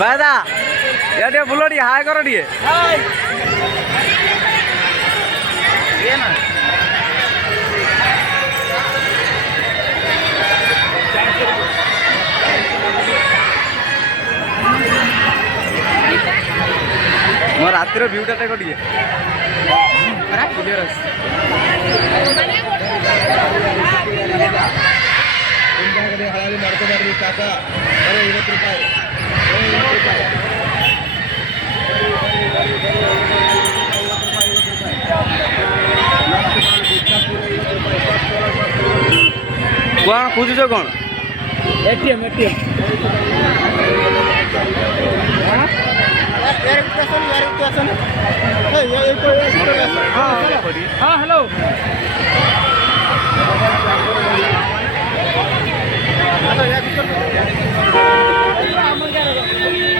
ବାଦା ଏ ଟିକେ ବୁଲ ଟିକେ ହାଏ କର ଟିକେ ମୋ ରାତିର ଭିଉଟା ଦେଖ ଟିକେ କ୍ଲିୟର ଅଛି कौन खोजुच कौन एटीएम एटीएम हाँ हेलो